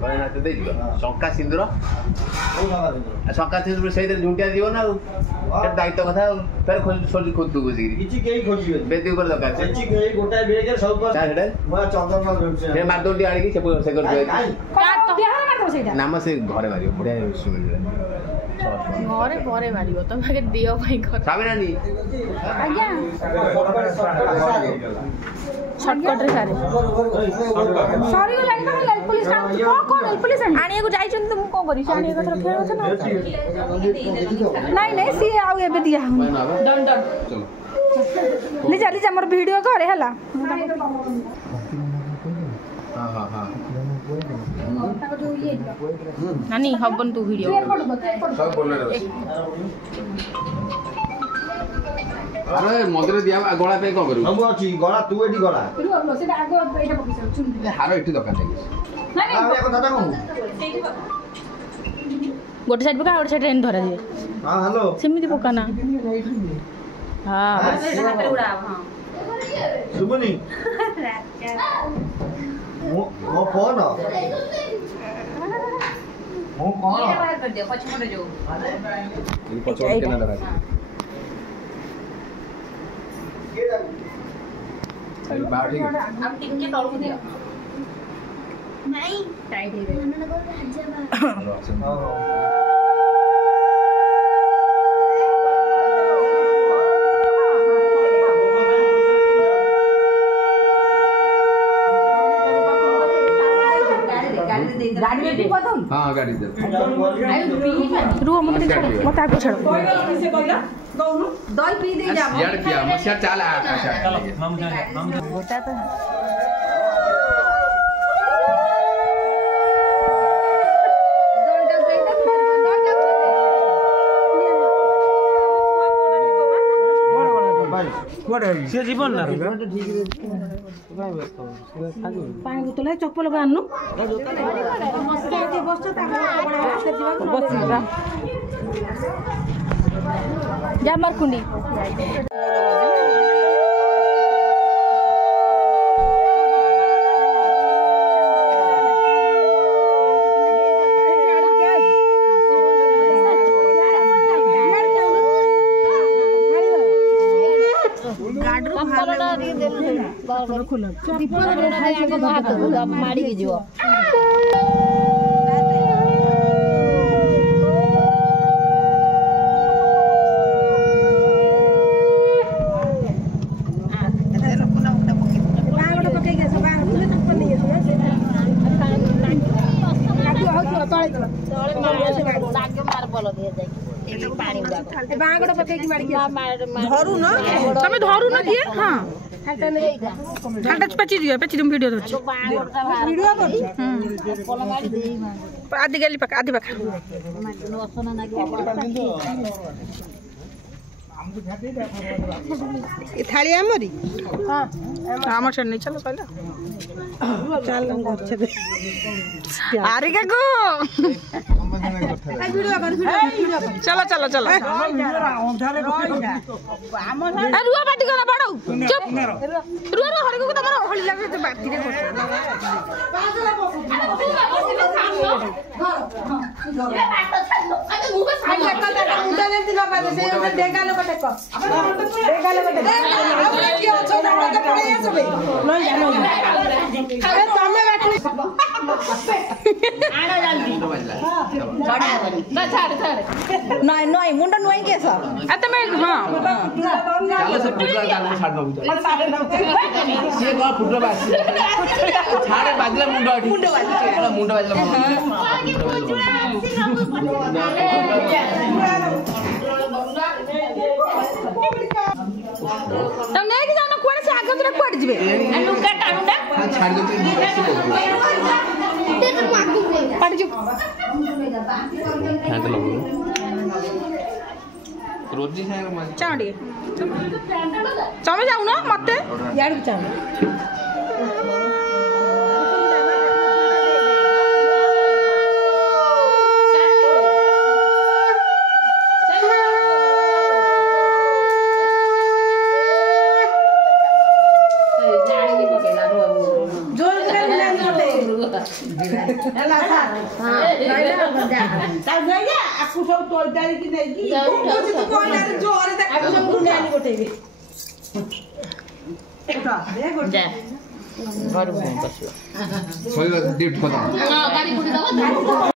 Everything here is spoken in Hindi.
शंका सिंदूर शंका सिंदूर से झुंटिया जीव ना दायित्व कथा फिर खोज बुझी बेदी दरकार मारदौड़ी आड़ी नाम से घरे मार बढ़िया घरे घरे मारिबो तो भागे दियो भाई घर साबिनानी आज्ञा शॉर्टकट रे सारे सॉरी को लाइन का पुलिस को लाइन पुलिस आनिया को जाई छन तुम को करी आनिया को खेल छ ना नहीं नहीं सी आउ एबे दिया डन डन ले जा मोर वीडियो करे हला हां हां हां नानी हबन तू वीडियो सब बोलले अरे मंदिर दिया गला पे को करू हम अछि गला तू एडी गला सेटा आगो एटा पकिस चुन हारो एठी दरकार नै नहीं आ दादा को गोटे साइड पका और साइड ट्रेन धरा जे हां हेलो सेमिति पका ना हां हाथ उड़ा हां सुबनी मो फोन मो कोन बाहर कर दे पछमोटे जो ये पछमोटे केना लगा अरे बाहर ठीक है अब टिक के तोड़ दिया नहीं टाइट है मैंने लगा हां गाड़ी में टिपा तुम हां गाड़ी दे रुओ मत आगे छोड़ो किसे कहला दौनु दही पी दे जा यार क्या मसिया चल अच्छा मामू गोटा तो से जीवन ना पानी बोतल है चप्पल का आनु जा मारकुंडी माड़ी के जीव धरू न तमे धरू न दिए हां हाटा पची दियो पची तुम वीडियो दो वीडियो कर आदि गली पका आदि पका ये थाली आमरी हां आमर से नहीं चलो पहले चल हम घर से अरे का गो वीडियो कर चलो चलो चलो रुआ बाटी करा बाड़ो चुप रुआ रो हरे को तमरा होली लागे तो बाटी रे नहीं नहीं मुंडा नोई कैसा आता मैं हां चलो सब फुटबॉल गाल में छाड़ दो ये को फुटबॉल बाज छाड़े बाजला मुंडा बाजला तुम नहीं कि जानो कोड़े से आगे तक पड़ जबे लुका टानुडा छाड़ दो पड़ जो हां तो लगो रोजी से चांडी चमे जाऊ ना मते यार चांडी ହେଲା ସାର୍ ତାକୁ ନେଇ ଯା ଆକୁ ସବୁ ତୋଳି ତାଳିକି ନେଇକି ତୁ କହିଲାରେ ଜୋରେ ଦେଖ ସବୁ ଗୁଣ୍ଡାଲି ଗୋଟେଇବେ ଯା ଘରକୁ ବସିବ ଶୋଇବା ଡିଫ୍ଟ କଥା ଗାଡ଼ି ପୁଡ଼ି ଦବ